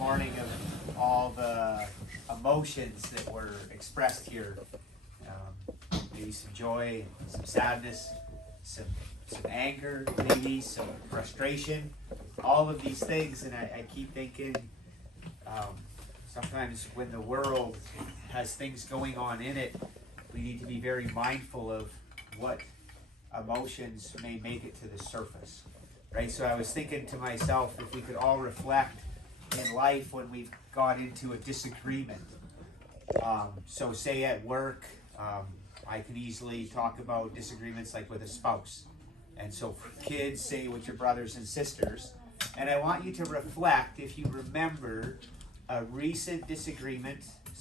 morning of all the emotions that were expressed here. Maybe some joy, some sadness, some anger, maybe some frustration, all of these things. And I keep thinking, sometimes when the world has things going on in it, we need to be very mindful of what emotions may make it to the surface, right? So I was thinking to myself, if we could all reflect in life when we've got into a disagreement. So say at work, I can easily talk about disagreements like with a spouse. And so for kids, say with your brothers and sisters. And I want you to reflect, if you remember a recent disagreement /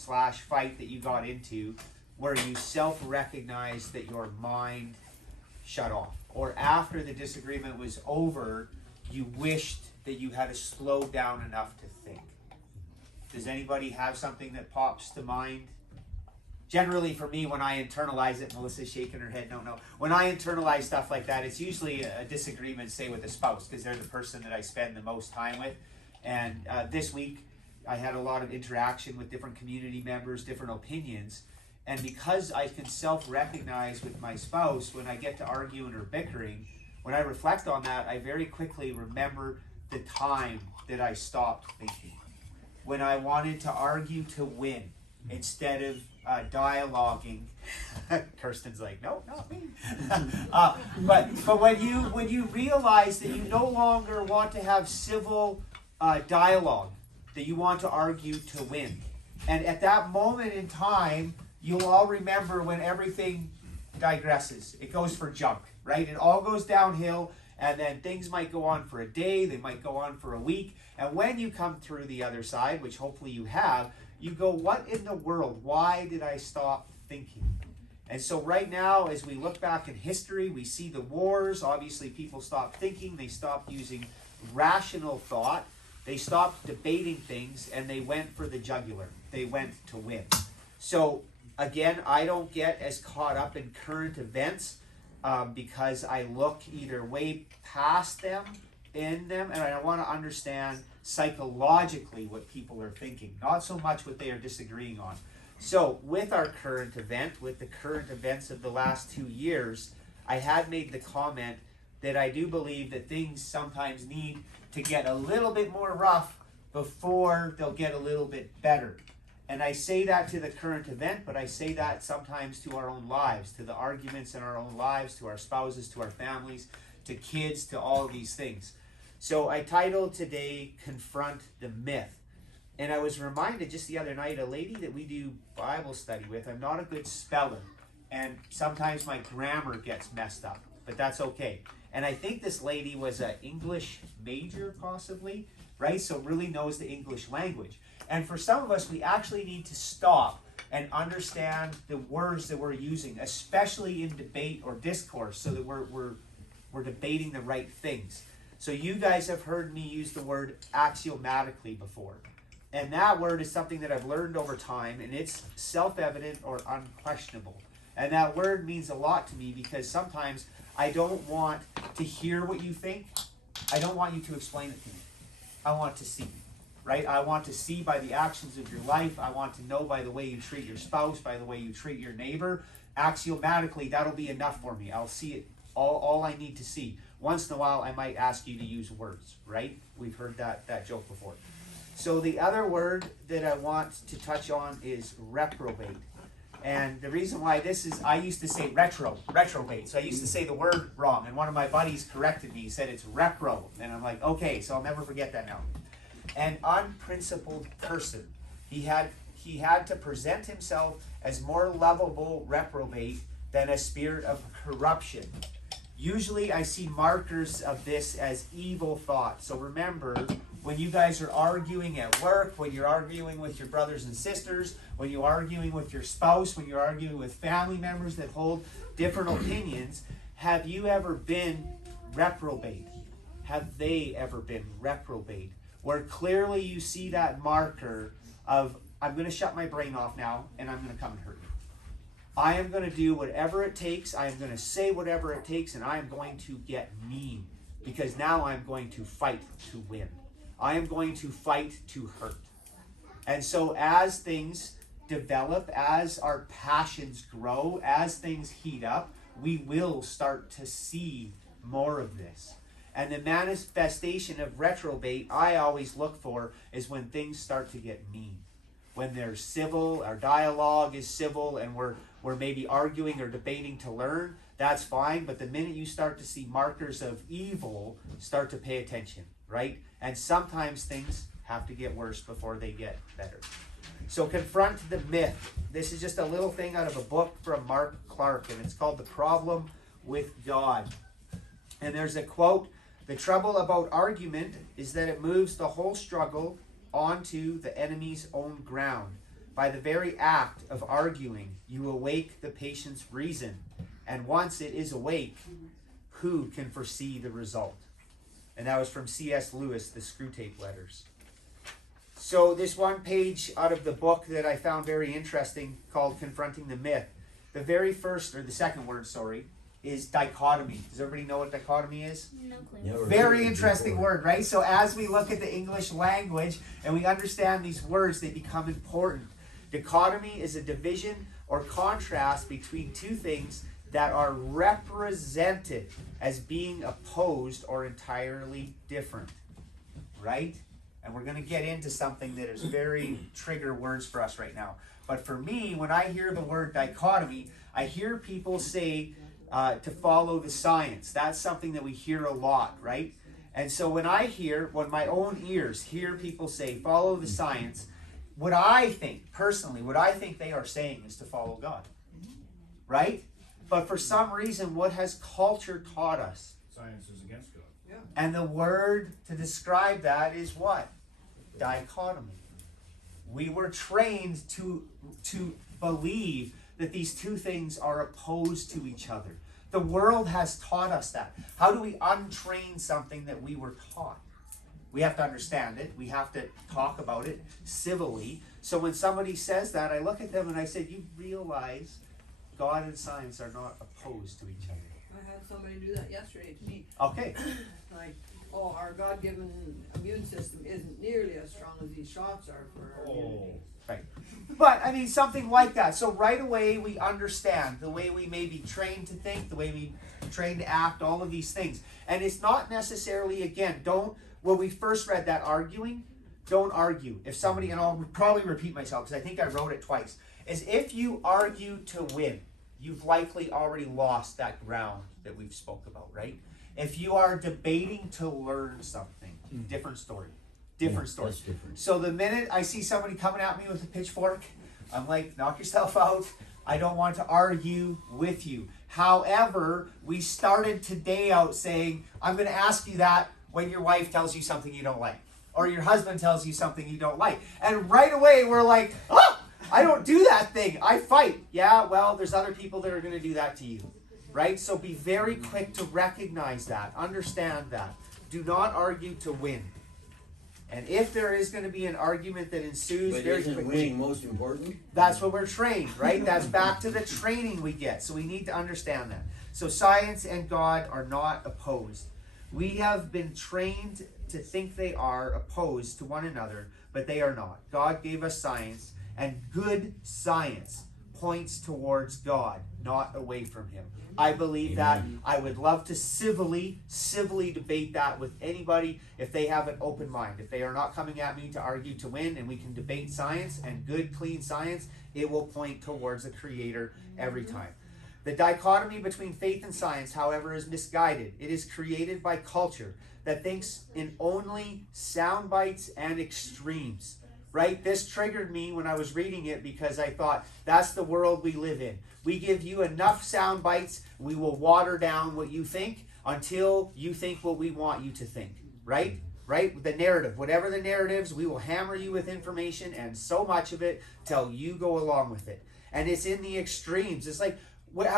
fight that you got into where you self-recognized that your mind shut off. Or after the disagreement was over, you wished that you had to slow down enough to think. Does anybody have something that pops to mind? Generally for me, when I internalize it, Melissa's shaking her head, no. When I internalize stuff like that, it's usually a disagreement, say with a spouse, because they're the person that I spend the most time with. And this week, I had a lot of interaction with different community members, different opinions. And because I can self-recognize with my spouse, when I get to arguing or bickering, when I reflect on that, I very quickly remember the time that I stopped thinking. When I wanted to argue to win instead of dialoguing. Kirsten's like, no, not me. But when you realize that you no longer want to have civil dialogue, that you want to argue to win. And at that moment in time, you'll all remember when everything digresses. It goes for junk, right? It all goes downhill, and then things might go on for a day, they might go on for a week. And when you come through the other side, which hopefully you have, you go, what in the world? Why did I stop thinking? And so right now, as we look back in history, we see the wars. Obviously, people stopped thinking. They stopped using rational thought. They stopped debating things, and they went for the jugular. They went to win. So again, I don't get as caught up in current events because I look either way past them, in them, and I want to understand psychologically what people are thinking, not so much what they are disagreeing on. So with our current event, with the current events of the last 2 years, I had made the comment that I do believe that things sometimes need to get a little bit more rough before they'll get a little bit better. And I say that to the current event, but I say that sometimes to our own lives, to the arguments in our own lives, to our spouses, to our families, to kids, to all of these things. So I titled today, Confront the Myth. And I was reminded just the other night, a lady that we do Bible study with, I'm not a good speller, and sometimes my grammar gets messed up, but that's okay. And I think this lady was an English major, possibly, right? So really knows the English language. And for some of us, we actually need to stop and understand the words that we're using, especially in debate or discourse, so that we're debating the right things. So you guys have heard me use the word axiomatically before. And that word is something that I've learned over time, and it's self-evident or unquestionable. And that word means a lot to me because sometimes I don't want to hear what you think. I don't want you to explain it to me. I want to see, right? I want to see by the actions of your life. I want to know by the way you treat your spouse, by the way you treat your neighbor. Axiomatically, that'll be enough for me. I'll see it, all I need to see. Once in a while, I might ask you to use words, right? We've heard that joke before. So the other word that I want to touch on is reprobate. And the reason why this is, I used to say retrobate. So I used to say the word wrong. And one of my buddies corrected me. He said it's repro. And I'm like, okay, so I'll never forget that now. An unprincipled person. He had to present himself as more lovable reprobate than a spirit of corruption. Usually I see markers of this as evil thought. So remember, when you guys are arguing at work, when you're arguing with your brothers and sisters, when you're arguing with your spouse, when you're arguing with family members that hold different opinions, have you ever been reprobate? Have they ever been reprobate? Where clearly you see that marker of, I'm going to shut my brain off now and I'm going to come and hurt you. I am going to do whatever it takes. I am going to say whatever it takes, and I am going to get mean because now I'm going to fight to win. I am going to fight to hurt. And so as things develop, as our passions grow, as things heat up, we will start to see more of this. And the manifestation of retrobate I always look for is when things start to get mean. When they're civil, our dialogue is civil, and we're maybe arguing or debating to learn, that's fine. But the minute you start to see markers of evil, start to pay attention, right? And sometimes things have to get worse before they get better. So confront the myth. This is just a little thing out of a book from Mark Clark, and it's called The Problem with God. And there's a quote, "The trouble about argument is that it moves the whole struggle onto the enemy's own ground. By the very act of arguing, you awake the patient's reason. And once it is awake, who can foresee the result?" And that was from C.S. Lewis, The Screwtape Letters. So this one page out of the book that I found very interesting, called Confronting the Myth, the very first, or the second word, sorry, is dichotomy. Does everybody know what dichotomy is? No clue. Very interesting word, right? So as we look at the English language and we understand these words, they become important. Dichotomy is a division or contrast between two things that are represented as being opposed or entirely different, right? And we're going to get into something that is very trigger words for us right now. But for me, when I hear the word dichotomy, I hear people say to follow the science. That's something that we hear a lot, right? And so when my own ears hear people say, follow the science, what I think they are saying is to follow God, right? But for some reason, what has culture taught us? Science is against God. Yeah. And the word to describe that is what? Dichotomy. We were trained to believe that these two things are opposed to each other. The world has taught us that. How do we untrain something that we were taught? We have to understand it. We have to talk about it civilly. So when somebody says that, I look at them and I say, you realize God and science are not opposed to each other. I had somebody do that yesterday to me. Okay. Like, oh, our God-given immune system isn't nearly as strong as these shots are for our immunity. Right. But, I mean, something like that. So right away we understand the way we may be trained to think, the way we trained to act, all of these things. And it's not necessarily, again, when we first read that arguing, don't argue. If somebody, and I'll probably repeat myself because I think I wrote it twice, is if you argue to win, you've likely already lost that ground that we've spoke about, right? If you are debating to learn something, different story. Different story. That's different. So the minute I see somebody coming at me with a pitchfork, I'm like, knock yourself out. I don't want to argue with you. However, we started today out saying, I'm going to ask you that when your wife tells you something you don't like, or your husband tells you something you don't like. And right away we're like, oh, I don't do that thing. I fight. Yeah, well, there's other people that are going to do that to you, right? So be very quick to recognize that. Understand that. Do not argue to win. And if there is going to be an argument that ensues, But very isn't quickly, winning most important? that's what we're trained, right? That's back to the training we get. So we need to understand that. So science and God are not opposed. We have been trained to think they are opposed to one another, but they are not. God gave us science, and good science points towards God, not away from him. I believe that. I would love to civilly debate that with anybody if they have an open mind. If they are not coming at me to argue to win, and we can debate science and good, clean science, it will point towards the Creator every time. The dichotomy between faith and science, however, is misguided. It is created by culture that thinks in only sound bites and extremes. Right? This triggered me when I was reading it because I thought that's the world we live in. We give you enough sound bites, we will water down what you think until you think what we want you to think. Right? Right? The narrative. Whatever the narratives, we will hammer you with information and so much of it till you go along with it. And it's in the extremes. It's like,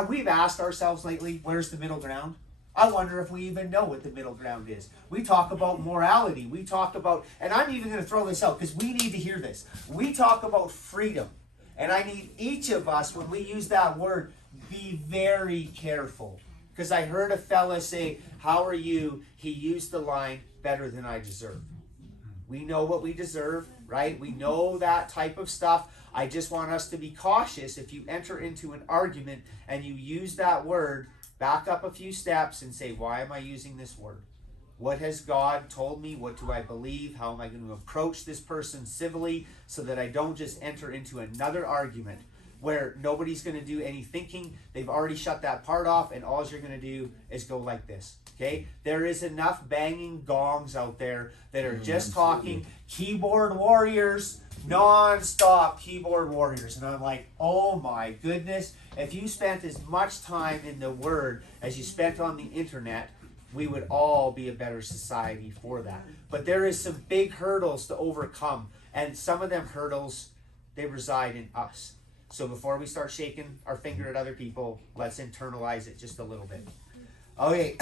we've asked ourselves lately, where's the middle ground? I wonder if we even know what the middle ground is. We talk about morality. We talk about, and I'm even going to throw this out because we need to hear this. We talk about freedom. And I need each of us, when we use that word, be very careful. Because I heard a fella say, how are you? He used the line, better than I deserve. We know what we deserve, right? We know that type of stuff. I just want us to be cautious. If you enter into an argument and you use that word, back up a few steps and say, why am I using this word? What has God told me? What do I believe? How am I going to approach this person civilly so that I don't just enter into another argument where nobody's going to do any thinking? They've already shut that part off, and all you're going to do is go like this. Okay? There is enough banging gongs out there that are just talking keyboard warriors, non-stop keyboard warriors. And I'm like, oh my goodness, if you spent as much time in the Word as you spent on the internet, we would all be a better society for that. But there is some big hurdles to overcome, and some of them hurdles, they reside in us. So before we start shaking our finger at other people, let's internalize it just a little bit. Okay.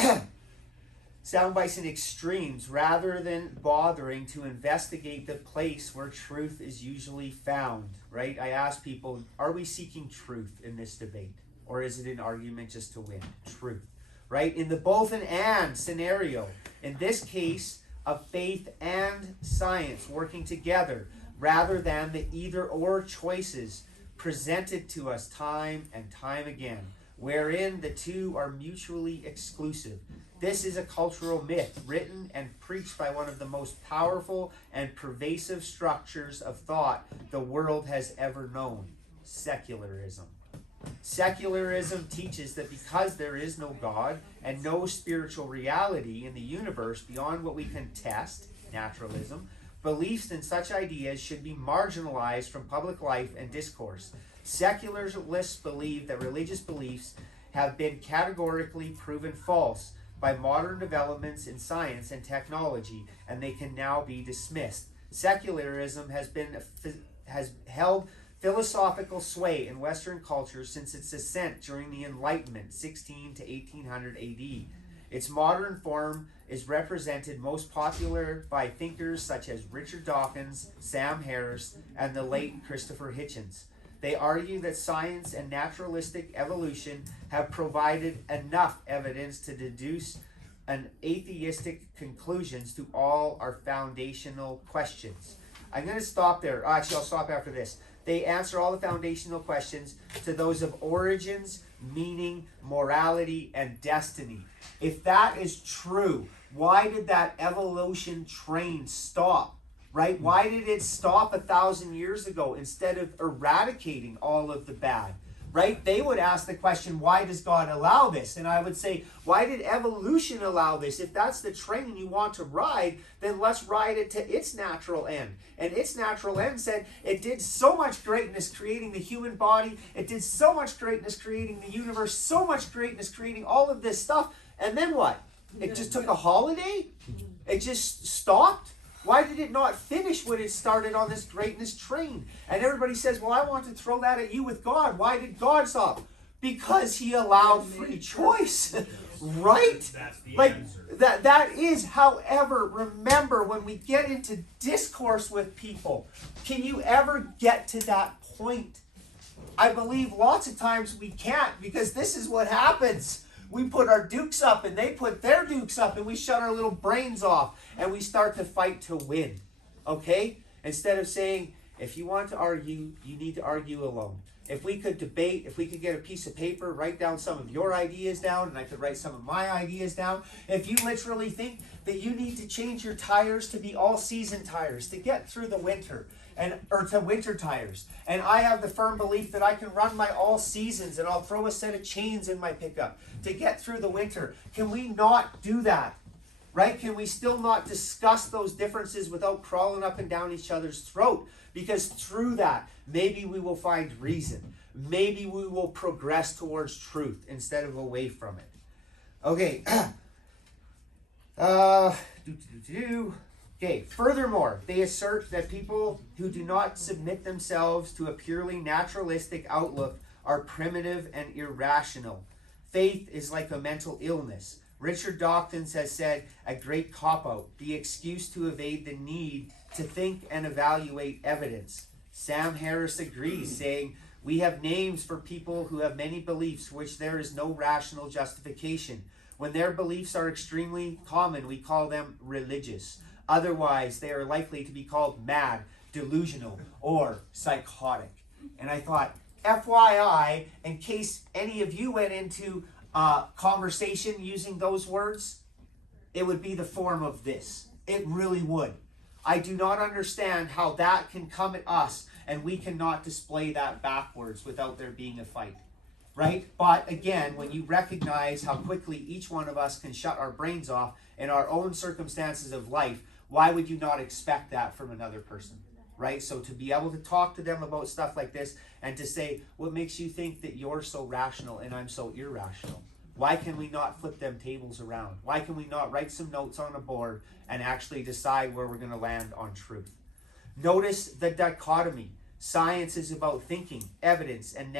Sound bites and extremes. Rather than bothering to investigate the place where truth is usually found, right? I ask people, are we seeking truth in this debate? Or is it an argument just to win? Truth, right? In the both and scenario, in this case, of faith and science working together, rather than the either or choices presented to us time and time again, wherein the two are mutually exclusive. This is a cultural myth written and preached by one of the most powerful and pervasive structures of thought the world has ever known, secularism. Secularism teaches that because there is no God and no spiritual reality in the universe beyond what we can test, naturalism, beliefs in such ideas should be marginalized from public life and discourse. Secularists believe that religious beliefs have been categorically proven false by modern developments in science and technology, and they can now be dismissed. Secularism has held philosophical sway in Western culture since its ascent during the Enlightenment, 16 to 1800 AD. Its modern form is represented most popular by thinkers such as Richard Dawkins, Sam Harris, and the late Christopher Hitchens. They argue that science and naturalistic evolution have provided enough evidence to deduce an atheistic conclusions to all our foundational questions. I'm going to stop there. Actually, I'll stop after this. They answer all the foundational questions to those of origins, meaning, morality, and destiny. If that is true, why did that evolution train stop? Right? Why did it stop 1,000 years ago instead of eradicating all of the bad? Right? They would ask the question, why does God allow this? And I would say, why did evolution allow this? If that's the train you want to ride, then let's ride it to its natural end. And its natural end said it did so much greatness creating the human body. It did so much greatness creating the universe, so much greatness creating all of this stuff. And then what? It just took a holiday? It just stopped? Why did it not finish when it started on this greatness train? And everybody says, well, I want to throw that at you with God. Why did God stop? Because he allowed free choice. Right? That's the like answer. that is, however, remember when we get into discourse with people, can you ever get to that point? I believe lots of times we can't, because this is what happens. We put our dukes up and they put their dukes up and we shut our little brains off and we start to fight to win. Okay? Instead of saying, if you want to argue, you need to argue alone. If we could debate, if we could get a piece of paper, write down some of your ideas down and I could write some of my ideas down. If you literally think that you need to change your tires to be all-season tires to get through the winter, or to winter tires. And I have the firm belief that I can run my all seasons and I'll throw a set of chains in my pickup to get through the winter. Can we not do that? Right? Can we still not discuss those differences without crawling up and down each other's throat? Because through that, maybe we will find reason. Maybe we will progress towards truth instead of away from it. Okay. Okay, furthermore, they assert that people who do not submit themselves to a purely naturalistic outlook are primitive and irrational. Faith is like a mental illness. Richard Dawkins has said, a great cop-out, the excuse to evade the need to think and evaluate evidence. Sam Harris agrees, saying, we have names for people who have many beliefs for which there is no rational justification. When their beliefs are extremely common, we call them religious. Otherwise, they are likely to be called mad, delusional, or psychotic. And I thought, FYI, in case any of you went into conversation using those words, it would be the form of this. It really would. I do not understand how that can come at us and we cannot display that backwards without there being a fight. Right? But again, when you recognize how quickly each one of us can shut our brains off in our own circumstances of life, why would you not expect that from another person? Right? So to be able to talk to them about stuff like this and to say, what makes you think that you're so rational and I'm so irrational? Why can we not flip them tables around? Why can we not write some notes on a board and actually decide where we're going to land on truth? Notice the dichotomy. Science is about thinking, evidence, and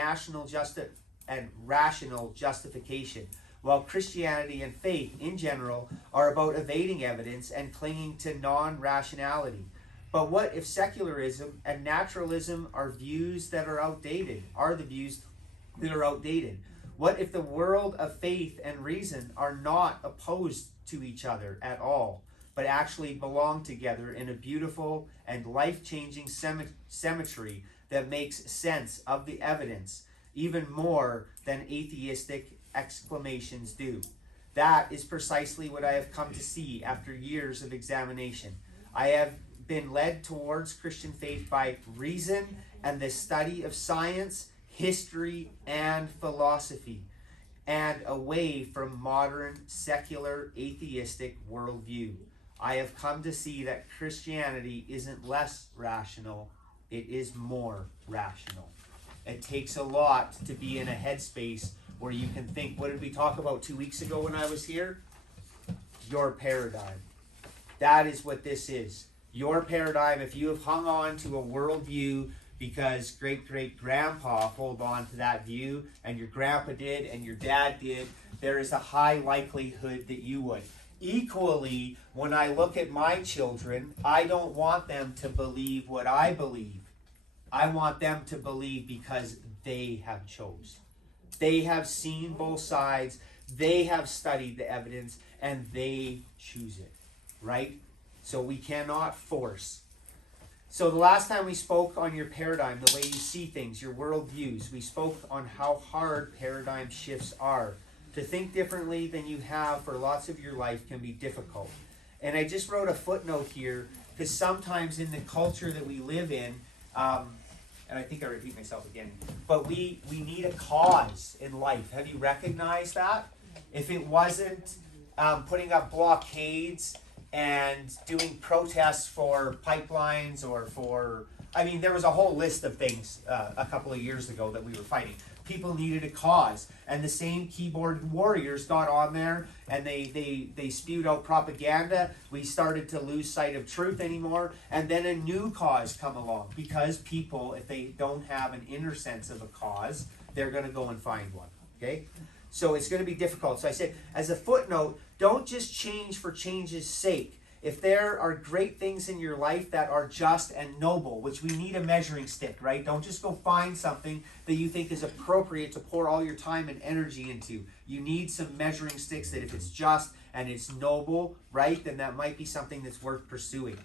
rational justification, while Christianity and faith in general are about evading evidence and clinging to non-rationality. But what if secularism and naturalism are views that are outdated, are the views that are outdated? What if the world of faith and reason are not opposed to each other at all, but actually belong together in a beautiful and life-changing symmetry that makes sense of the evidence, even more than atheistic exclamations do? That is precisely what I have come to see after years of examination. I have been led towards Christian faith by reason and the study of science, history, and philosophy, and away from modern, secular, atheistic worldview. I have come to see that Christianity isn't less rational, it is more rational. It takes a lot to be in a headspace where you can think, what did we talk about 2 weeks ago when I was here? Your paradigm. That is what this is. Your paradigm, if you have hung on to a worldview because great-great-grandpa held on to that view, and your grandpa did, and your dad did, there is a high likelihood that you would. Equally, when I look at my children, I don't want them to believe what I believe. I want them to believe because they have chose. They have seen both sides, they have studied the evidence, and they choose it, right? So we cannot force. So the last time we spoke on your paradigm, the way you see things, your worldviews, we spoke on how hard paradigm shifts are. To think differently than you have for lots of your life can be difficult. And I just wrote a footnote here because sometimes in the culture that we live in, and I think I repeat myself again, but we need a cause in life. Have you recognized that? If it wasn't putting up blockades and doing protests for pipelines or for, I mean, there was a whole list of things a couple of years ago that we were fighting. People needed a cause, and the same keyboard warriors got on there and they spewed out propaganda. We started to lose sight of truth anymore, and then a new cause come along because people, if they don't have an inner sense of a cause, they're going to go and find one. Okay, so it's going to be difficult. So I said, as a footnote, don't just change for change's sake. If there are great things in your life that are just and noble, which we need a measuring stick, right? Don't just go find something that you think is appropriate to pour all your time and energy into. You need some measuring sticks that if it's just and it's noble, right, then that might be something that's worth pursuing.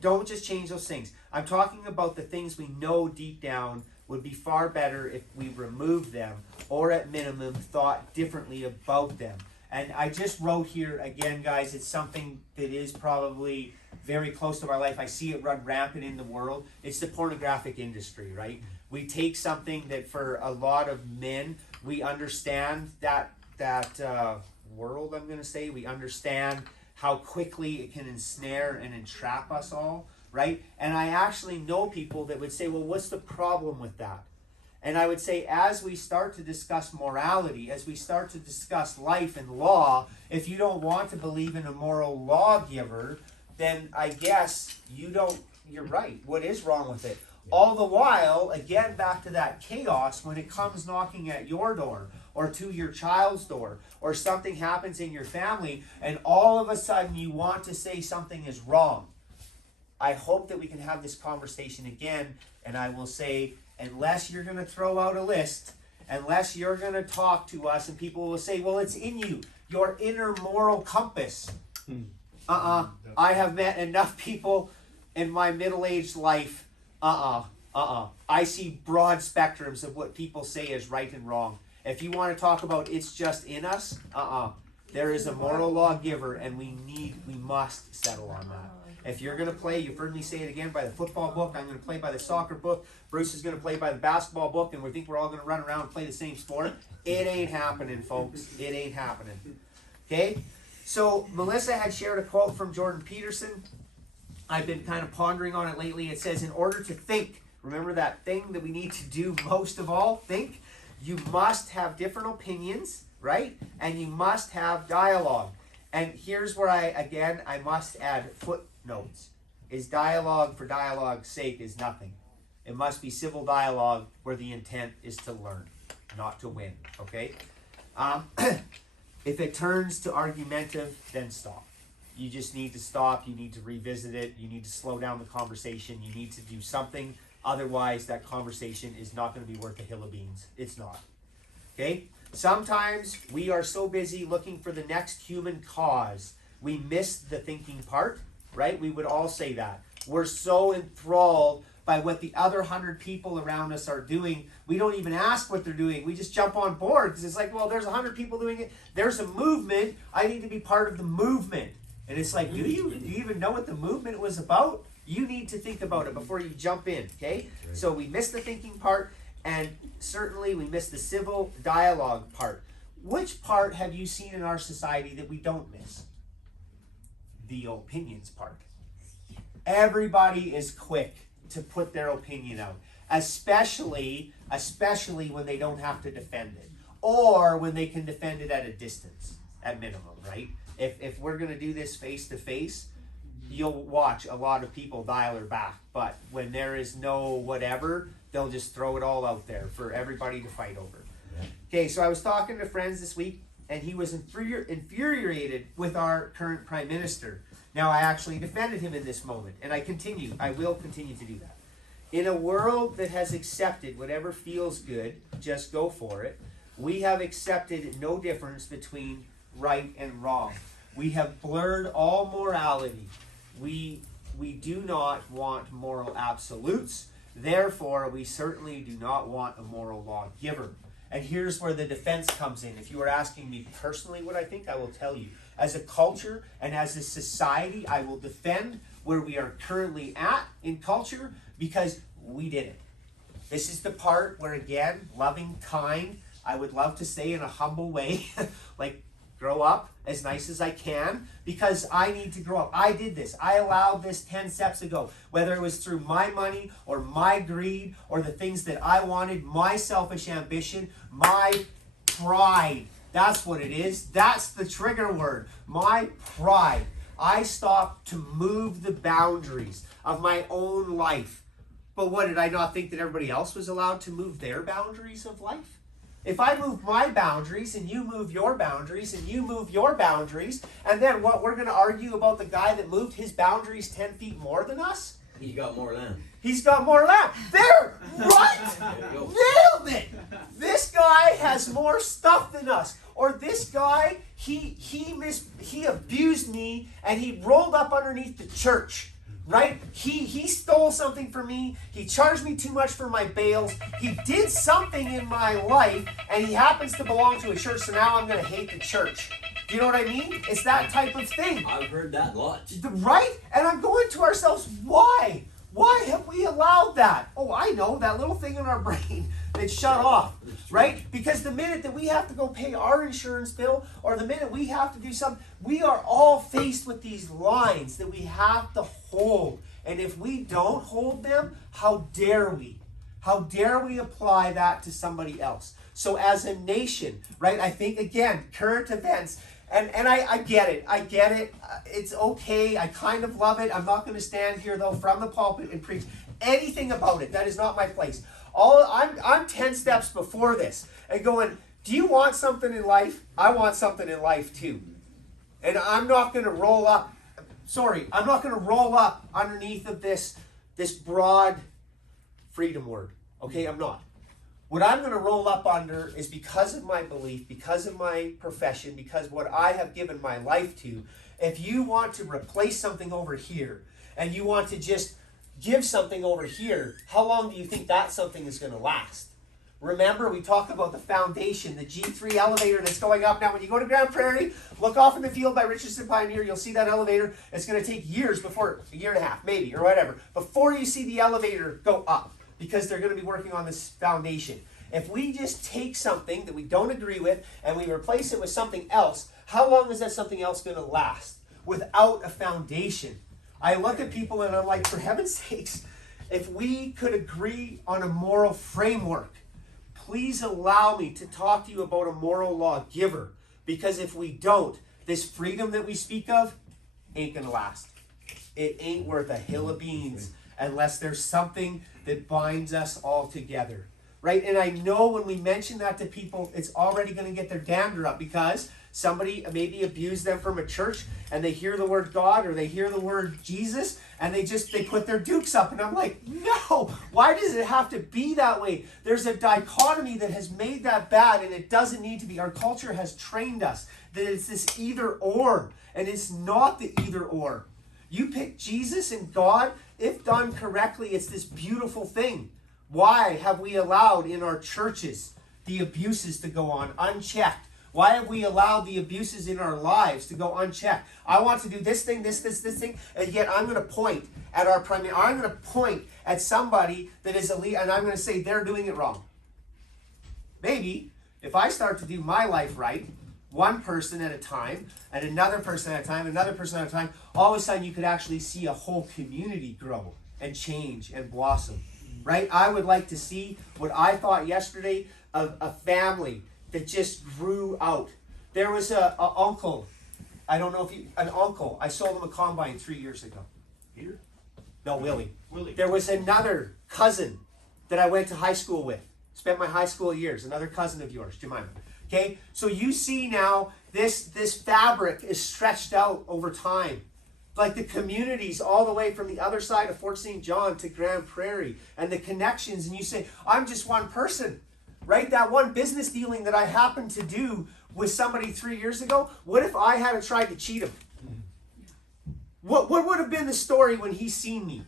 Don't just change those things. I'm talking about the things we know deep down would be far better if we removed them or at minimum thought differently about them. And I just wrote here, again, guys, it's something that is probably very close to our life. I see it run rampant in the world. It's the pornographic industry, right? We take something that for a lot of men, we understand that world, I'm going to say. We understand how quickly it can ensnare and entrap us all, right? And I actually know people that would say, well, what's the problem with that? And I would say, as we start to discuss morality, as we start to discuss life and law, if you don't want to believe in a moral lawgiver, then I guess you're right. What is wrong with it? All the while, again, back to that chaos, when it comes knocking at your door or to your child's door, or something happens in your family, and all of a sudden you want to say something is wrong. I hope that we can have this conversation again, and I will say, unless you're going to throw out a list, unless you're going to talk to us and people will say, well, it's in you, your inner moral compass. I have met enough people in my middle-aged life. I see broad spectrums of what people say is right and wrong. If you want to talk about it's just in us, there is a moral lawgiver, and we must settle on that. If you're going to play, you've heard me say it again, by the football book, I'm going to play by the soccer book, Bruce is going to play by the basketball book, and we think we're all going to run around and play the same sport. It ain't happening, folks. It ain't happening. Okay? So Melissa had shared a quote from Jordan Peterson. I've been kind of pondering on it lately. It says, in order to think, remember that thing that we need to do most of all, think, you must have different opinions, right? And you must have dialogue. And here's where I must add footnotes. Is dialogue for dialogue's sake is nothing. It must be civil dialogue where the intent is to learn, not to win, okay? If it turns to argumentative, then stop. You just need to stop. You need to revisit it. You need to slow down the conversation. You need to do something. Otherwise, that conversation is not going to be worth a hill of beans. It's not. Okay? Sometimes we are so busy looking for the next human cause, we miss the thinking part, right? We would all say that. We're so enthralled by what the other 100 people around us are doing. We don't even ask what they're doing. We just jump on board because it's like, well, there's 100 people doing it. There's a movement. I need to be part of the movement. And it's like, do you even know what the movement was about? You need to think about it before you jump in, okay? So we miss the thinking part, and certainly we miss the civil dialogue part. Which part have you seen in our society that we don't miss? The opinions part. Everybody is quick to put their opinion out, especially when they don't have to defend it, or when they can defend it at a distance, at minimum, right? If we're going to do this face to face, you'll watch a lot of people dial her back, but when there is no whatever, they'll just throw it all out there for everybody to fight over. Okay, so I was talking to friends this week, and he was infuriated with our current prime minister. Now, I actually defended him in this moment, and I will continue to do that. In a world that has accepted whatever feels good, just go for it, we have accepted no difference between right and wrong. We have blurred all morality. We do not want moral absolutes. Therefore, we certainly do not want a moral lawgiver. And here's where the defense comes in. If you were asking me personally what I think, I will tell you. As a culture and as a society, I will defend where we are currently at in culture because we did it. This is the part where, again, loving, kind, I would love to say in a humble way, like, grow up as nice as I can because I need to grow up. I did this. I allowed this 10 steps ago, whether it was through my money or my greed or the things that I wanted, my selfish ambition, my pride. That's what it is. That's the trigger word. My pride. I stopped to move the boundaries of my own life. But what, did I not think that everybody else was allowed to move their boundaries of life? If I move my boundaries and you move your boundaries and you move your boundaries, and then what, we're going to argue about the guy that moved his boundaries 10 feet more than us? He's got more land. He's got more land. There! Right! Nailed it! This guy has more stuff than us. Or this guy, he abused me and he rolled up underneath the church. Right? He stole something from me. He charged me too much for my bails. He did something in my life, and he happens to belong to a church, so now I'm going to hate the church. Do you know what I mean? It's that type of thing. I've heard that lots. Right? And I'm going to ourselves, why? Why have we allowed that? Oh, I know, that little thing in our brain that shut off, right? Because the minute that we have to go pay our insurance bill, or the minute we have to do something, we are all faced with these lines that we have to hold. And if we don't hold them, how dare we? How dare we apply that to somebody else? So as a nation, right, I think, again, current events, and I get it. I get it. It's okay. I kind of love it. I'm not going to stand here, though, from the pulpit and preach anything about it. That is not my place. I'm 10 steps before this and going, do you want something in life? I want something in life, too. And I'm not going to roll up. I'm not going to roll up underneath of this broad freedom word. Okay, I'm not. What I'm going to roll up under is because of my belief, because of my profession, because what I have given my life to, if you want to replace something over here and you want to just give something over here, how long do you think that something is going to last? Remember, we talked about the foundation, the G3 elevator that's going up. Now, when you go to Grand Prairie, look off in the field by Richardson Pioneer, you'll see that elevator. It's going to take years before, a year and a half, maybe, or whatever, before you see the elevator go up, because they're going to be working on this foundation. If we just take something that we don't agree with and we replace it with something else, how long is that something else going to last without a foundation? I look at people and I'm like, for heaven's sakes, if we could agree on a moral framework, please allow me to talk to you about a moral lawgiver. Because if we don't, this freedom that we speak of ain't going to last. It ain't worth a hill of beans unless there's something that binds us all together. Right? And I know when we mention that to people, it's already going to get their dander up, because somebody maybe abused them from a church and they hear the word God or they hear the word Jesus and they put their dukes up. And I'm like, no, why does it have to be that way? There's a dichotomy that has made that bad, and it doesn't need to be. Our culture has trained us that it's this either or, and it's not the either or. You pick Jesus and God, if done correctly, it's this beautiful thing. Why have we allowed in our churches the abuses to go on unchecked? Why have we allowed the abuses in our lives to go unchecked? I want to do this thing, this thing, and yet I'm going to point at our primary. I'm going to point at somebody that is elite, and I'm going to say they're doing it wrong. Maybe if I start to do my life right, one person at a time, and another person at a time, another person at a time, all of a sudden you could actually see a whole community grow and change and blossom. Right? I would like to see what I thought yesterday of a family that just grew out. There was a uncle. I don't know if an uncle. I sold him a combine 3 years ago. Peter? No, Willie. Willie. There was another cousin that I went to high school with. Spent my high school years. Another cousin of yours, Jemima. Okay? So you see now this fabric is stretched out over time. Like the communities all the way from the other side of Fort St. John to Grand Prairie, and the connections, and you say, I'm just one person, right? That one business dealing that I happened to do with somebody 3 years ago, what if I had tried to cheat him? What would have been the story when he's seen me?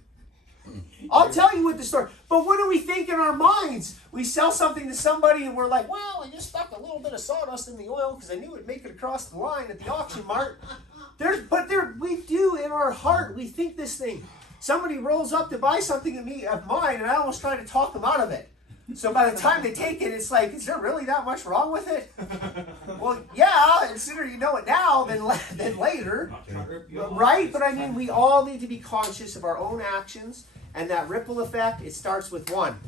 I'll tell you what the story, but what do we think in our minds? We sell something to somebody and we're like, well, I just stuck a little bit of sawdust in the oil because I knew it'd make it across the line at the auction mart. We do in our heart, we think this thing. Somebody rolls up to buy something of mine, and I almost try to talk them out of it. So by the time they take it, it's like, is there really that much wrong with it? Well, yeah, and sooner you know it now than later. Right? But I mean, we all need to be conscious of our own actions, and that ripple effect, it starts with one,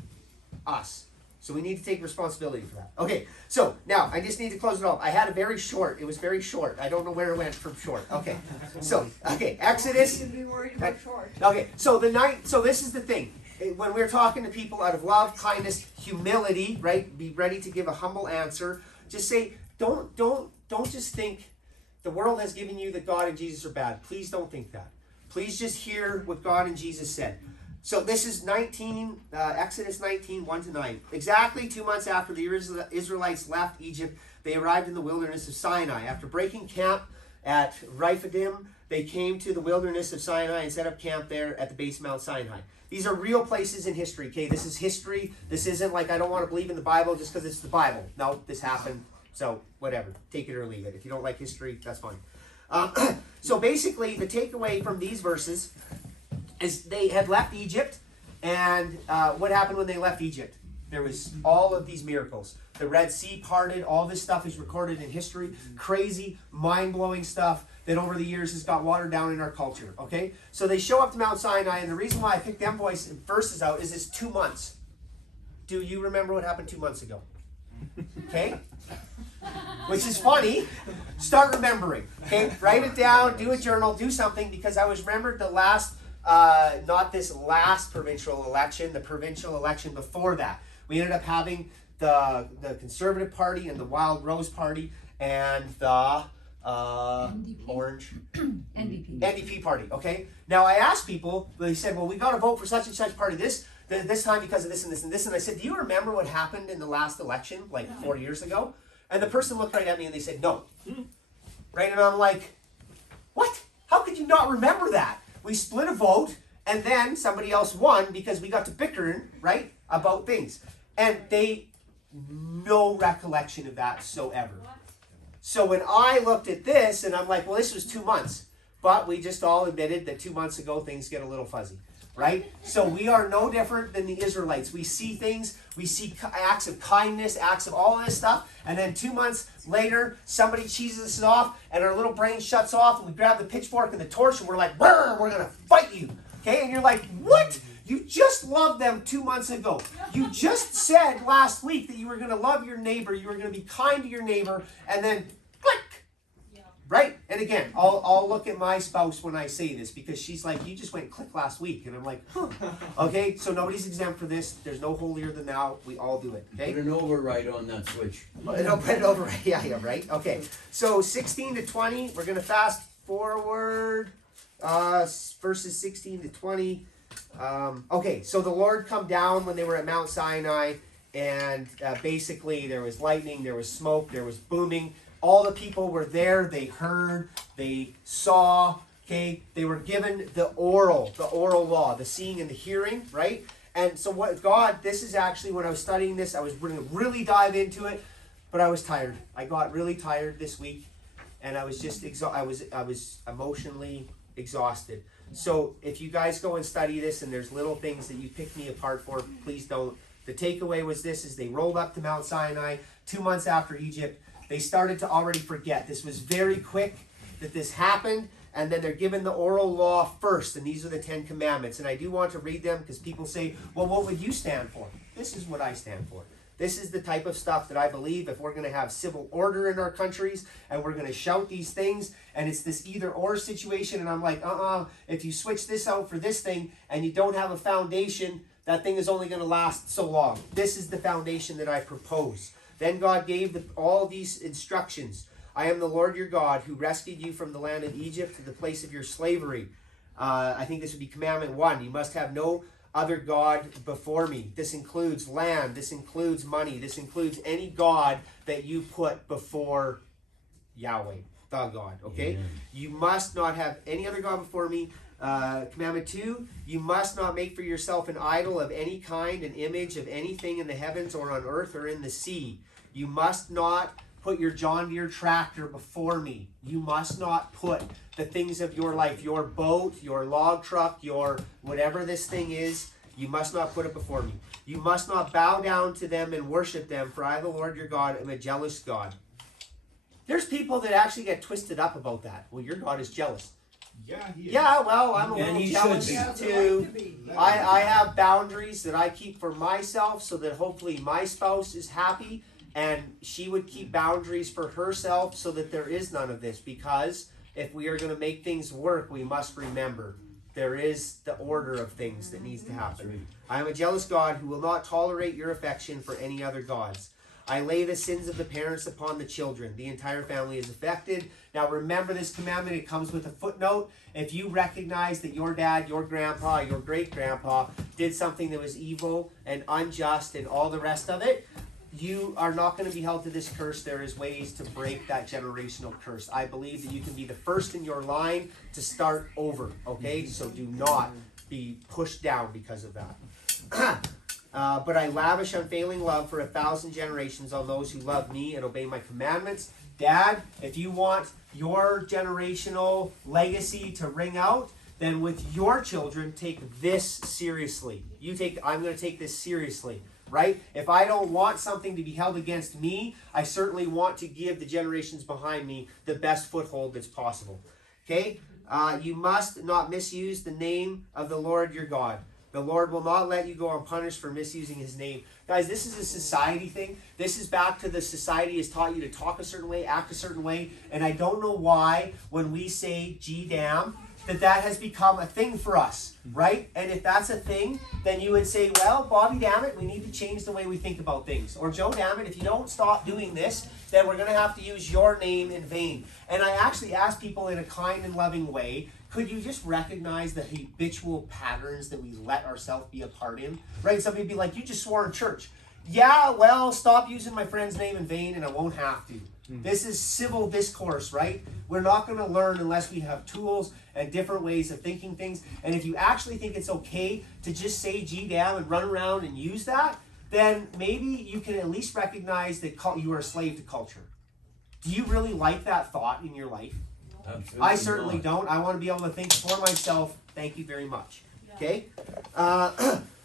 us. So we need to take responsibility for that. Okay, so now I just need to close it off. I had it was very short. I don't know where it went from short. Okay, so, Exodus. You'd be worried about short. Okay, so this is the thing. When we're talking to people out of love, kindness, humility, right? Be ready to give a humble answer. Just say, don't just think the world has given you that God and Jesus are bad. Please don't think that. Please just hear what God and Jesus said. So this is Exodus 19, 1-9. Exactly 2 months after the Israelites left Egypt, they arrived in the wilderness of Sinai. After breaking camp at Rephidim, they came to the wilderness of Sinai and set up camp there at the base of Mount Sinai. These are real places in history, okay? This is history. This isn't like I don't want to believe in the Bible just because it's the Bible. No, this happened, so whatever. Take it or leave it. If you don't like history, that's fine. So basically, the takeaway from these verses is they had left Egypt, and what happened when they left Egypt? There was all of these miracles. The Red Sea parted. All this stuff is recorded in history. Crazy, mind-blowing stuff that over the years has got watered down in our culture, okay? So they show up to Mount Sinai, and the reason why I picked them verses out is it's 2 months. Do you remember what happened 2 months ago? Okay? Which is funny. Start remembering, okay? Write it down, do a journal, do something, because I was remembered the last, not this last provincial election, the provincial election before that. We ended up having the Conservative Party and the Wild Rose Party and the Orange NDP Party. Okay. Now I asked people. They said, "Well, we got to vote for such and such party this time because of this and this and this." And I said, "Do you remember what happened in the last election, like 4 years ago?" And the person looked right at me and they said, "No." Right, and I'm like, What? How could you not remember that? We split a vote, and then somebody else won because we got to bickering, right, about things. And they, no recollection of that so ever. So when I looked at this, and I'm like, well, this was 2 months. But we just all admitted that 2 months ago, things get a little fuzzy, right? So we are no different than the Israelites. We see things, we see acts of kindness, acts of all of this stuff, and then 2 months later, somebody cheeses us off, and our little brain shuts off, and we grab the pitchfork and the torch, and we're like, we're going to fight you, okay? And you're like, what? You just loved them 2 months ago. You just said last week that you were going to love your neighbor, you were going to be kind to your neighbor, and then click. Right? And again, I'll look at my spouse when I say this because she's like, you just went click last week. And I'm like, huh. Okay, so nobody's exempt for this. There's no holier than thou. We all do it. Okay? Put an override on that switch. No, put it over. Yeah, right? Okay. So 16 to 20, we're going to fast forward. Verses 16 to 20. Okay, so the Lord come down when they were at Mount Sinai. And basically there was lightning, there was smoke, there was booming. All the people were there, they heard, they saw, okay? They were given the oral law, the seeing and the hearing, right? And so what God, this is actually when I was studying this, I was going to really dive into it, but I was tired. I got really tired this week, and I was just, I was emotionally exhausted. So if you guys go and study this and there's little things that you pick me apart for, please don't. The takeaway was this, is they rolled up to Mount Sinai 2 months after Egypt. They started to already forget. This was very quick that this happened, and then they're given the oral law first, and these are the 10 Commandments. And I do want to read them because people say, well, what would you stand for? This is what I stand for. This is the type of stuff that I believe if we're going to have civil order in our countries and we're going to shout these things and it's this either or situation, and I'm like, if you switch this out for this thing and you don't have a foundation, that thing is only going to last so long. This is the foundation that I propose. Then God gave all these instructions. I am the Lord your God who rescued you from the land of Egypt to the place of your slavery. I think this would be commandment 1. You must have no other God before me. This includes land. This includes money. This includes any God that you put before Yahweh, the God, okay? Yeah. You must not have any other God before me. Commandment 2, you must not make for yourself an idol of any kind, an image of anything in the heavens or on earth or in the sea. You must not put your John Deere tractor before me. You must not put the things of your life, your boat, your log truck, your whatever this thing is, you must not put it before me. You must not bow down to them and worship them, for I, the Lord your God, am a jealous God. There's people that actually get twisted up about that. Well, your God is jealous. Yeah, well, I'm a little jealous too. I have boundaries that I keep for myself so that hopefully my spouse is happy, and she would keep boundaries for herself so that there is none of this, because if we are going to make things work, we must remember there is the order of things that needs to happen. I am a jealous God who will not tolerate your affection for any other gods. I lay the sins of the parents upon the children. The entire family is affected. Now remember this commandment, it comes with a footnote. If you recognize that your dad, your grandpa, your great-grandpa did something that was evil and unjust and all the rest of it, you are not going to be held to this curse. There is ways to break that generational curse. I believe that you can be the first in your line to start over, okay? So do not be pushed down because of that. But I lavish unfailing love for 1,000 generations on those who love me and obey my commandments. Dad, if you want your generational legacy to ring out, then with your children, take this seriously. I'm going to take this seriously, right? If I don't want something to be held against me, I certainly want to give the generations behind me the best foothold that's possible. Okay? You must not misuse the name of the Lord your God. The Lord will not let you go unpunished for misusing his name. Guys, this is a society thing. This is back to the society has taught you to talk a certain way, act a certain way. And I don't know why when we say gee damn, that has become a thing for us, right? And if that's a thing, then you would say, well, Bobby, damn it, we need to change the way we think about things. Or Joe, damn it, if you don't stop doing this, then we're going to have to use your name in vain. And I actually ask people in a kind and loving way, could you just recognize the habitual patterns that we let ourselves be a part in? Right? Somebody would be like, you just swore in church. Yeah, well, stop using my friend's name in vain and I won't have to. This is civil discourse, right? We're not going to learn unless we have tools and different ways of thinking things. And if you actually think it's okay to just say G damn and run around and use that, then maybe you can at least recognize that you are a slave to culture. Do you really like that thought in your life? Absolutely I certainly not. don't. I want to be able to think for myself. Thank you very much. Okay?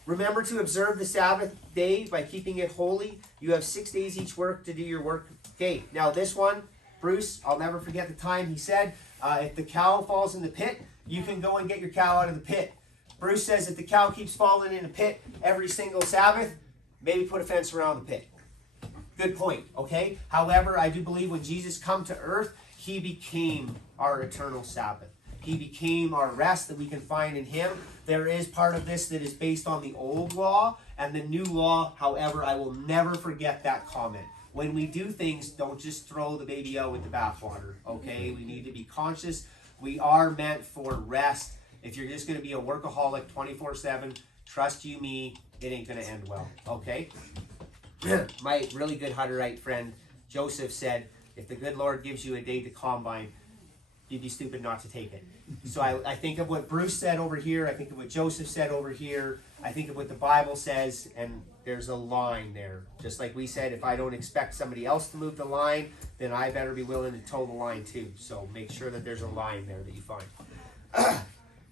Remember to observe the Sabbath day by keeping it holy. You have 6 days each work to do your work. Okay, now this one, Bruce, I'll never forget the time he said, if the cow falls in the pit, you can go and get your cow out of the pit. Bruce says if the cow keeps falling in the pit every single Sabbath, maybe put a fence around the pit. Good point, okay? However, I do believe when Jesus come to earth, he became our eternal Sabbath. He became our rest that we can find in him. There is part of this that is based on the old law and the new law. However, I will never forget that comment. When we do things, don't just throw the baby out with the bathwater, okay? We need to be conscious. We are meant for rest. If you're just going to be a workaholic 24/7, trust you me, it ain't going to end well, okay? My really good Hutterite friend, Joseph, said, if the good Lord gives you a day to combine, you'd be stupid not to take it. So I think of what Bruce said over here. I think of what Joseph said over here. I think of what the Bible says, and there's a line there. Just like we said, if I don't expect somebody else to move the line, then I better be willing to toe the line too. So make sure that there's a line there that you find.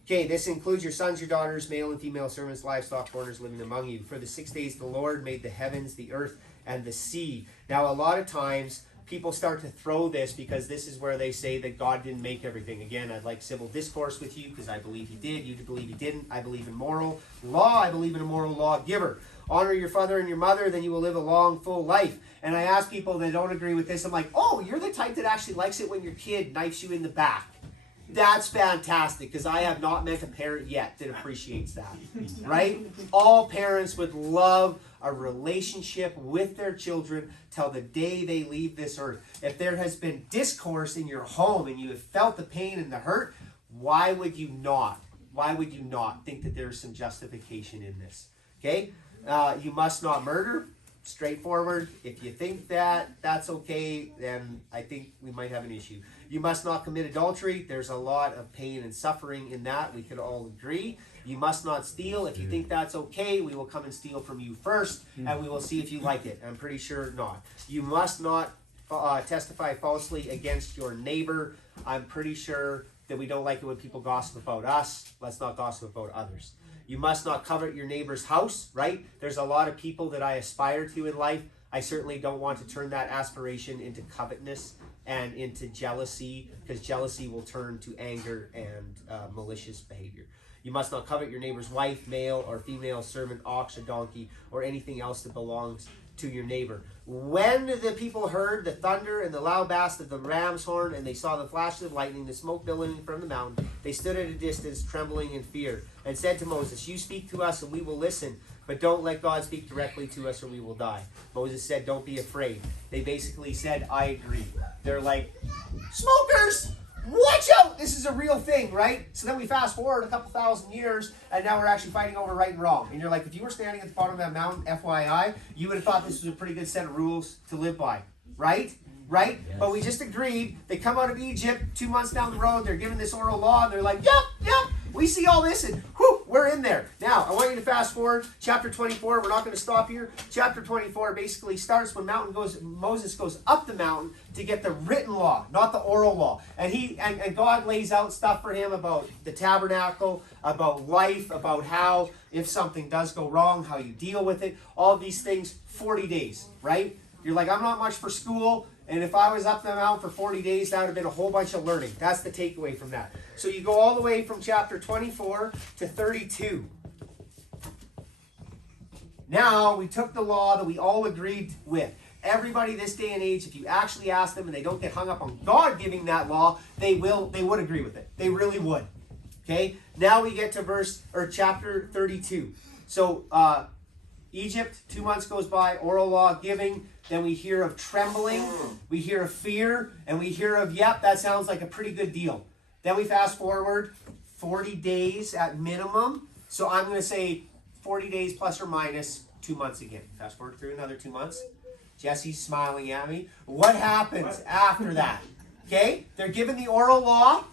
Okay, this includes your sons, your daughters, male and female servants, livestock, foreigners living among you. For the 6 days the Lord made the heavens, the earth, and the sea. Now, a lot of times, people start to throw this because this is where they say that God didn't make everything. Again, I'd like civil discourse with you because I believe he did. You believe he didn't. I believe in moral law. I believe in a moral lawgiver. Honor your father and your mother, then you will live a long, full life. And I ask people that don't agree with this, I'm like, oh, you're the type that actually likes it when your kid knifes you in the back. That's fantastic, because I have not met a parent yet that appreciates that, right? All parents would love a relationship with their children till the day they leave this earth. If there has been discourse in your home and you have felt the pain and the hurt, why would you not? Why would you not think that there's some justification in this? Okay? You must not murder. Straightforward. If you think that that's okay, then I think we might have an issue. You must not commit adultery. There's a lot of pain and suffering in that. We could all agree. You must not steal. If you think that's okay, we will come and steal from you first, and we will see if you like it. I'm pretty sure not. You must not testify falsely against your neighbor. I'm pretty sure that we don't like it when people gossip about us. Let's not gossip about others. You must not covet your neighbor's house, right? There's a lot of people that I aspire to in life. I certainly don't want to turn that aspiration into covetousness and into jealousy, because jealousy will turn to anger and malicious behavior. You must not covet your neighbor's wife, male or female servant, ox or donkey, or anything else that belongs to your neighbor. When the people heard the thunder and the loud blast of the ram's horn, and they saw the flashes of lightning, the smoke billowing from the mountain, they stood at a distance, trembling in fear, and said to Moses, you speak to us and we will listen, but don't let God speak directly to us or we will die. Moses said, don't be afraid. They basically said, I agree. They're like, smokers! Watch out! This is a real thing, right? So then we fast forward a couple thousand years, and now we're actually fighting over right and wrong. And you're like, if you were standing at the bottom of that mountain, FYI, you would have thought this was a pretty good set of rules to live by, right? Right? Yes. But we just agreed. They come out of Egypt 2 months down the road. They're given this oral law, and they're like, yep, we see all this, and whew, we're in there. Now, I want you to fast forward. Chapter 24, we're not going to stop here. Chapter 24 basically starts when Moses goes up the mountain to get the written law, not the oral law. And God lays out stuff for him about the tabernacle, about life, about how if something does go wrong, how you deal with it. All these things, 40 days, right? You're like, I'm not much for school. And if I was up the mountain for 40 days, that would have been a whole bunch of learning. That's the takeaway from that. So you go all the way from chapter 24 to 32. Now, we took the law that we all agreed with. Everybody this day and age, if you actually ask them and they don't get hung up on God giving that law, they would agree with it. They really would. Okay? Now we get to chapter 32. So, Egypt, 2 months goes by, oral law giving, then we hear of trembling, we hear of fear, and we hear of, yep, that sounds like a pretty good deal. Then we fast forward 40 days at minimum. So I'm going to say 40 days plus or minus 2 months again. Fast forward through another 2 months. Jesse's smiling at me. What happens after that? Okay? They're given the oral law.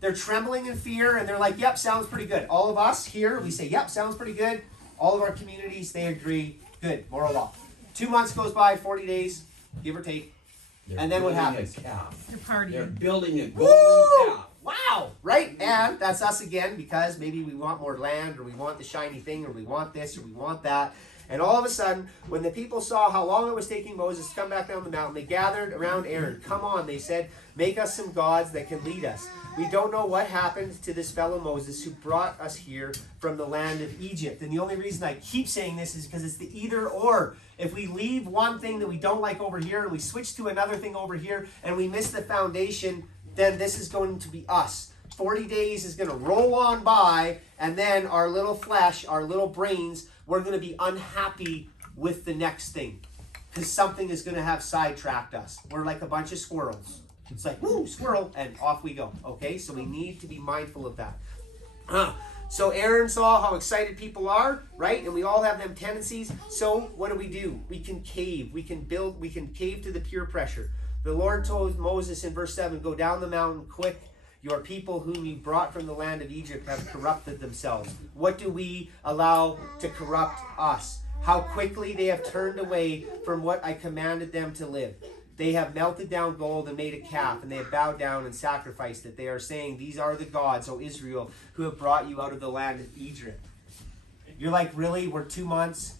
They're trembling in fear, and they're like, yep, sounds pretty good. All of us here, we say, yep, sounds pretty good. All of our communities, they agree, good, moral law. 2 months goes by, 40 days, give or take. And then what happens? They're building a golden calf. Wow, right? And that's us again, because maybe we want more land, or we want the shiny thing, or we want this, or we want that. And all of a sudden, when the people saw how long it was taking Moses to come back down the mountain, they gathered around Aaron. Come on, they said, make us some gods that can lead us. We don't know what happened to this fellow Moses who brought us here from the land of Egypt. And the only reason I keep saying this is because it's the either or. If we leave one thing that we don't like over here and we switch to another thing over here and we miss the foundation, then this is going to be us. 40 days is going to roll on by, and then our little flesh, our little brains, we're going to be unhappy with the next thing because something is going to have sidetracked us. We're like a bunch of squirrels. It's like, woo, squirrel, and off we go. Okay, so we need to be mindful of that. So Aaron saw how excited people are, right? And we all have them tendencies. So what do? We can cave. We can build. We can cave to the peer pressure. The Lord told Moses in verse 7, go down the mountain quick. Your people whom you brought from the land of Egypt have corrupted themselves. What do we allow to corrupt us? How quickly they have turned away from what I commanded them to live. They have melted down gold and made a calf, and they have bowed down and sacrificed it. They are saying, these are the gods, O Israel, who have brought you out of the land of Egypt. You're like, really? We're 2 months?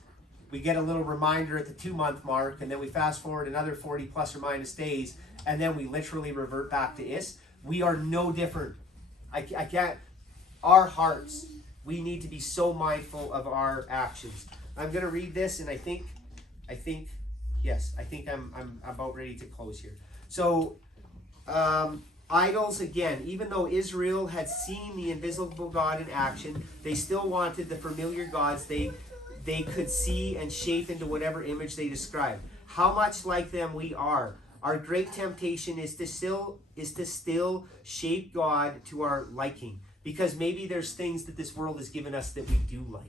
We get a little reminder at the 2-month mark, and then we fast forward another 40 plus or minus days, and then we literally revert back to Is. We are no different. I can't. Our hearts, we need to be so mindful of our actions. I'm going to read this, and I think I'm about ready to close here. So, idols, again, even though Israel had seen the invisible God in action, they still wanted the familiar gods they could see and shape into whatever image they described. How much like them we are. Our great temptation is to still shape God to our liking, because maybe there's things that this world has given us that we do like,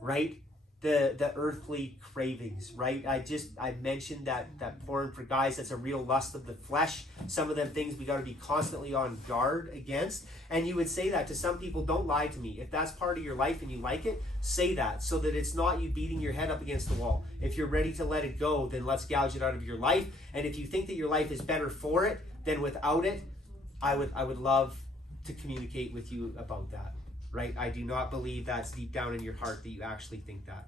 right? The earthly cravings, right? I mentioned that porn for guys, that's a real lust of the flesh. Some of them things we got to be constantly on guard against. And you would say that to some people. Don't lie to me. If that's part of your life and you like it, say that, so that it's not you beating your head up against the wall. If you're ready to let it go, then let's gouge it out of your life. And if you think that your life is better for it than without it, I would love to communicate with you about that. Right? I do not believe that's deep down in your heart that you actually think that.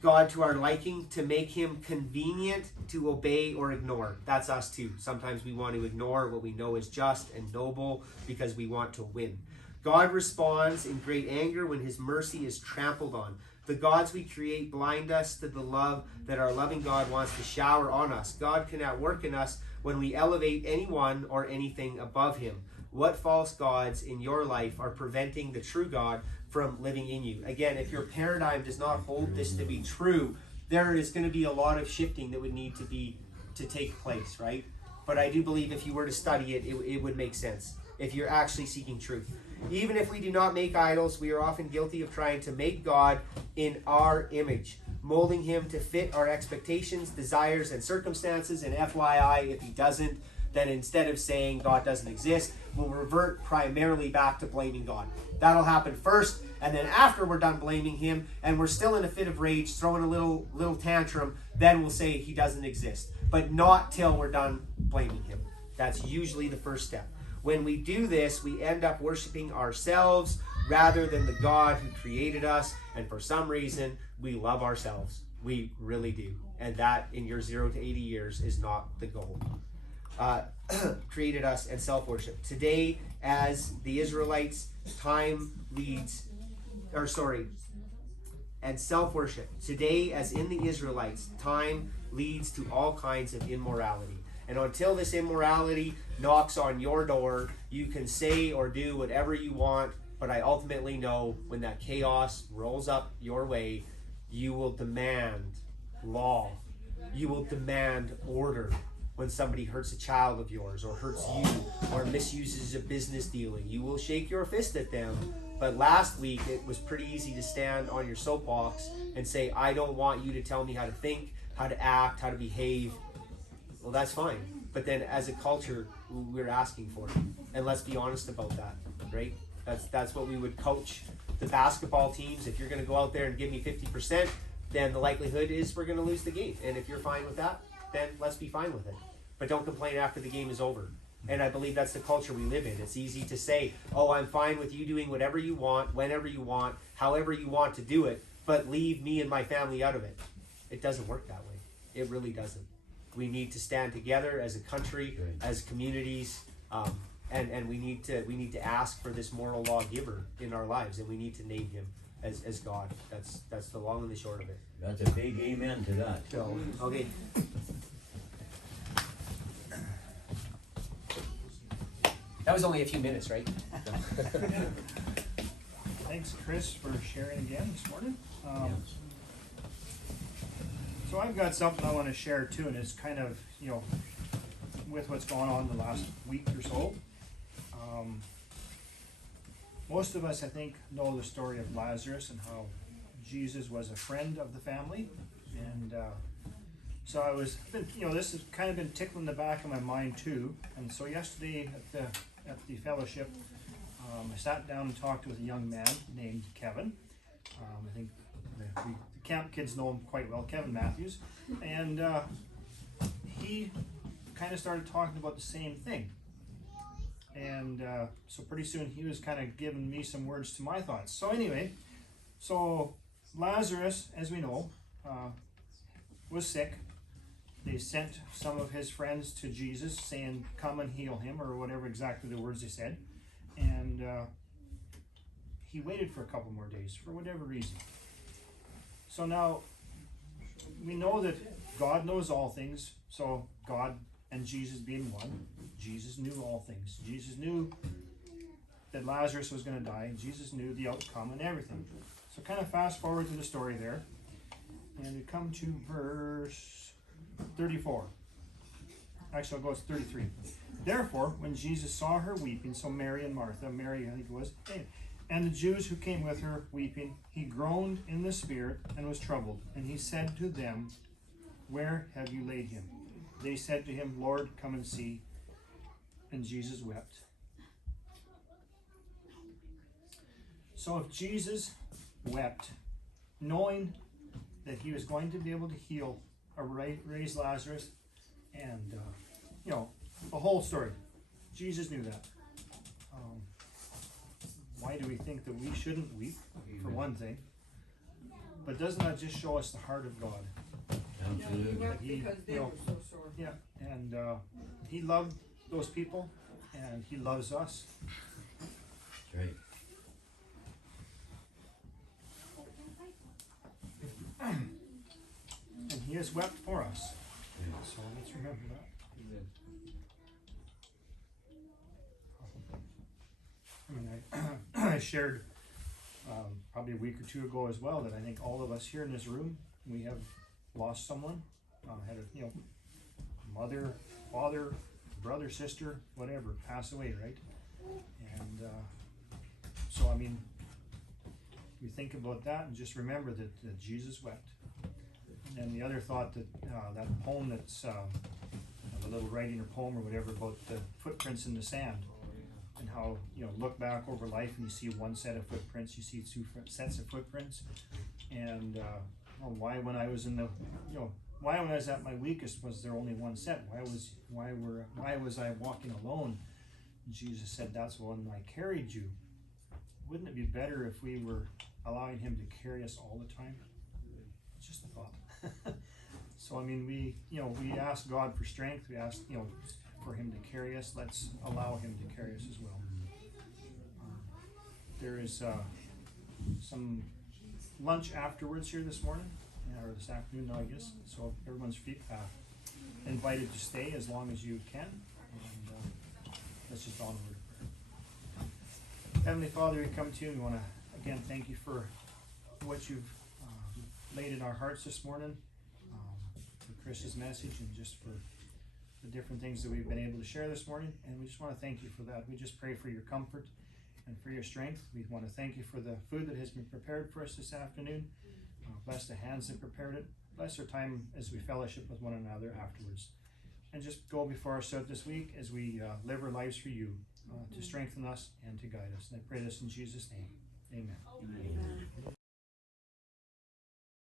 God to our liking, to make him convenient to obey or ignore. That's us too. Sometimes we want to ignore what we know is just and noble because we want to win. God responds in great anger when his mercy is trampled on. The gods we create blind us to the love that our loving God wants to shower on us. God cannot work in us when we elevate anyone or anything above him. What false gods in your life are preventing the true God from living in you? Again, if your paradigm does not hold this to be true, there is going to be a lot of shifting that would need to take place, right? But I do believe if you were to study it, it would make sense if you're actually seeking truth. Even if we do not make idols, we are often guilty of trying to make God in our image, molding him to fit our expectations, desires, and circumstances. And FYI, if he doesn't, then instead of saying God doesn't exist, we'll revert primarily back to blaming God. That'll happen first, and then after we're done blaming him and we're still in a fit of rage, throwing a little tantrum, then we'll say he doesn't exist. But not till we're done blaming him. That's usually the first step. When we do this, we end up worshiping ourselves rather than the God who created us, and for some reason, we love ourselves. We really do. And that, in your 0 to 80 years, is not the goal. Created us and self-worship. Today, as the Israelites, and self-worship. Today, as in the Israelites, time leads to all kinds of immorality. And until this immorality knocks on your door, you can say or do whatever you want, but I ultimately know when that chaos rolls up your way, you will demand law. You will demand order. When somebody hurts a child of yours, or hurts you, or misuses a business dealing, you will shake your fist at them, But last week, it was pretty easy to stand on your soapbox and say, I don't want you to tell me how to think, how to act, how to behave. Well, that's fine. But then as a culture, we're asking for it. And let's be honest about that, right? That's what we would coach the basketball teams. If you're going to go out there and give me 50%, then the likelihood is we're going to lose the game. And if you're fine with that, then let's be fine with it. But don't complain after the game is over. And I believe that's the culture we live in. It's easy to say, oh, I'm fine with you doing whatever you want, whenever you want, however you want to do it, but leave me and my family out of it. It doesn't work that way. It really doesn't. We need to stand together as a country, as communities, and we need to ask for this moral lawgiver in our lives, and we need to name him as God. That's the long and the short of it. That's a big amen to that. So, okay. That was only a few minutes, right? Thanks, Chris, for sharing again this morning. So I've got something I want to share too, and it's kind of, with what's going on the last week or so. Most of us, I think, know the story of Lazarus and how Jesus was a friend of the family. And so this has kind of been tickling the back of my mind too. And so yesterday at the fellowship, I sat down and talked with a young man named Kevin. I think the camp kids know him quite well, Kevin Matthews. And he kind of started talking about the same thing. And so pretty soon he was kind of giving me some words to my thoughts. So anyway, Lazarus, as we know, was sick. They sent some of his friends to Jesus saying, come and heal him, or whatever exactly the words they said. And he waited for a couple more days for whatever reason. So now we know that God knows all things. So God and Jesus being one, Jesus knew all things. Jesus knew that Lazarus was going to die, and Jesus knew the outcome and everything. So kind of fast forward to the story there, and we come to verse 34. Actually, I'll go to 33. Therefore, when Jesus saw her weeping, so Mary and Martha, Mary I think it was, and the Jews who came with her weeping, he groaned in the spirit and was troubled. And he said to them, where have you laid him? They said to him, Lord, come and see. And Jesus wept. So if Jesus wept, knowing that he was going to be able to heal or raise Lazarus, and the whole story, Jesus knew that. Why do we think that we shouldn't weep, for one thing? But doesn't that just show us the heart of God? Absolutely. He wept because they were so sore. Yeah, and he loved those people, and he loves us. That's right. And he has wept for us. So let's remember that. I shared probably a week or two ago as well that I think all of us here in this room, we have lost someone, had a mother, father, brother, sister, whatever, pass away, right? And so we think about that and just remember that Jesus wept. And the other thought that that poem that's a little writing or poem or whatever about the footprints in the sand, and how look back over life and you see one set of footprints, you see two sets of footprints, and why when I was at my weakest was there only one set? Why was I walking alone? And Jesus said, that's when I carried you. Wouldn't it be better if we were allowing him to carry us all the time? It's just a thought. So we ask God for strength. We ask for him to carry us. Let's allow him to carry us as well. There is some lunch afterwards here this morning, or this afternoon now, I guess. So everyone's invited to stay as long as you can. And let's just onward. Heavenly Father, we come to you and we want to again thank you for what you've laid in our hearts this morning, for Chris's message, and just for the different things that we've been able to share this morning. And we just want to thank you for that. We just pray for your comfort and for your strength. We want to thank you for the food that has been prepared for us this afternoon. Bless the hands that prepared it. Bless our time as we fellowship with one another afterwards. And just go before us out this week as we live our lives for you, to strengthen us and to guide us. And I pray this in Jesus' name. Amen. Amen.